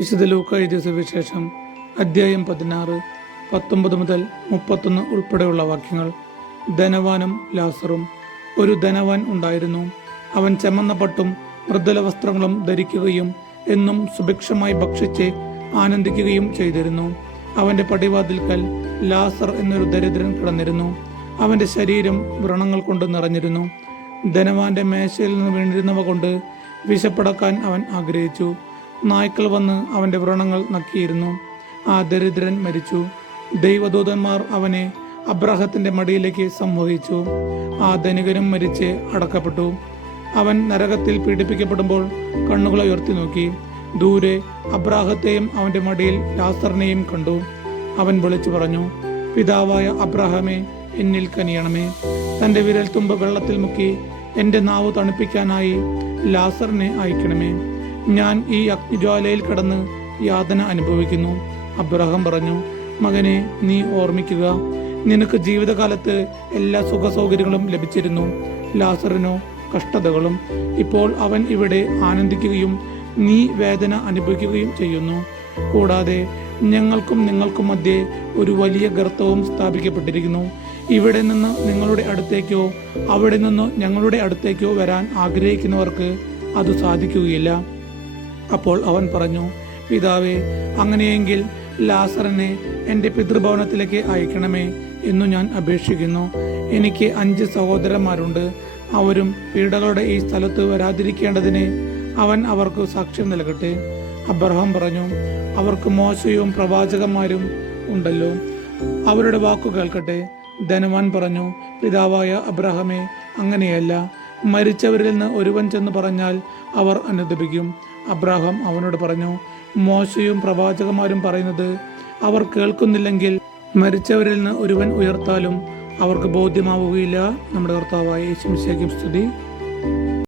വിശുദ്ധ ലൂക്കാ എഴുതിയ സുവിശേഷം അധ്യായം 16 19 മുതൽ 31 ഉൾപ്പെടെയുള്ള വാക്യങ്ങൾ. ധനവാനും ലാസറും. ഒരു ധനവാൻ ഉണ്ടായിരുന്നു. അവൻ ചെമ്മന്ന പട്ടും മൃദുല വസ്ത്രങ്ങളും ധരിക്കുകയും എന്നും സുഭിക്ഷമായി ഭക്ഷിച്ച് ആനന്ദിക്കുകയും ചെയ്തിരുന്നു. അവന്റെ പടിവാതിൽക്കൽ ലാസർ എന്നൊരു ദരിദ്രൻ കിടന്നിരുന്നു. അവന്റെ ശരീരം വ്രണങ്ങൾ കൊണ്ട് നിറഞ്ഞിരുന്നു. ധനവാന്റെ മേശയിൽ നിന്ന് വീണിരുന്നവ കൊണ്ട് വിശപ്പടക്കാൻ അവൻ ആഗ്രഹിച്ചു. നായ്ക്കൾ വന്ന് അവന്റെ വ്രണങ്ങൾ നക്കിയിരുന്നു. ആ ദരിദ്രൻ മരിച്ചു. ദൈവദൂതന്മാർ അവനെ അബ്രാഹത്തിന്റെ മടിയിലേക്ക് സംവഹിച്ചു. ആ ധനികനും മരിച്ച് അടക്കപ്പെട്ടു. അവൻ നരകത്തിൽ പീഡിപ്പിക്കപ്പെടുമ്പോൾ കണ്ണുകളെ ഉയർത്തി നോക്കി. ദൂരെ അബ്രാഹത്തെയും അവന്റെ മടിയിൽ ലാസറിനെയും കണ്ടു. അവൻ വിളിച്ചു പറഞ്ഞു, പിതാവായ അബ്രാഹമേ, എന്നിൽ കനിയണമേ. തന്റെ വിരൽ തുമ്പ് വെള്ളത്തിൽ മുക്കി എന്റെ നാവ് തണുപ്പിക്കാനായി ലാസറിനെ അയക്കണമേ. ഞാൻ ഈ അഗ്നിജ്വാലയിൽ കിടന്ന് യാതന അനുഭവിക്കുന്നു. അബ്രാഹാം പറഞ്ഞു, മകനെ, നീ ഓർമ്മിക്കുക, നിനക്ക് ജീവിതകാലത്ത് എല്ലാ സുഖ സൗകര്യങ്ങളും ലഭിച്ചിരുന്നു. ലാസറിനോ കഷ്ടതകളും. ഇപ്പോൾ അവൻ ഇവിടെ ആനന്ദിക്കുകയും നീ വേദന അനുഭവിക്കുകയും ചെയ്യുന്നു. കൂടാതെ ഞങ്ങൾക്കും നിങ്ങൾക്കും മധ്യേ ഒരു വലിയ ഗർത്തവും സ്ഥാപിക്കപ്പെട്ടിരിക്കുന്നു. ഇവിടെ നിന്ന് നിങ്ങളുടെ അടുത്തേക്കോ അവിടെ നിന്ന് ഞങ്ങളുടെ അടുത്തേക്കോ വരാൻ ആഗ്രഹിക്കുന്നവർക്ക് അത് സാധിക്കുകയില്ല. അപ്പോൾ അവൻ പറഞ്ഞു, പിതാവേ, അങ്ങനെയെങ്കിൽ ലാസറിനെ എൻ്റെ പിതൃഭവനത്തിലേക്ക് അയക്കണമേ എന്നു ഞാൻ അപേക്ഷിക്കുന്നു. എനിക്ക് 5 സഹോദരന്മാരുണ്ട്. അവരും പീഡകളുടെ ഈ സ്ഥലത്ത് വരാതിരിക്കേണ്ടതിന് അവൻ അവർക്ക് സാക്ഷ്യം നൽകട്ടെ. അബ്രഹാം പറഞ്ഞു, അവർക്ക് മോശയും പ്രവാചകന്മാരും ഉണ്ടല്ലോ, അവരുടെ വാക്കു കേൾക്കട്ടെ. ധനവാൻ പറഞ്ഞു, പിതാവായ അബ്രഹാമേ, അങ്ങനെയല്ല. മരിച്ചവരിൽ നിന്ന് ഒരുവൻ ചെന്ന് പറഞ്ഞാൽ അവർ അനുദപിക്കും. അബ്രാഹാം അവനോട് പറഞ്ഞു, മോശയും പ്രവാചകന്മാരും പറയുന്നത് അവർ കേൾക്കുന്നില്ലെങ്കിൽ മരിച്ചവരിൽ നിന്ന് ഒരുവൻ ഉയർത്താലും അവർക്ക് ബോധ്യമാവുകയില്ല. നമ്മുടെ കർത്താവായ യേശു മിശിഹായ്ക്ക് സ്തുതി.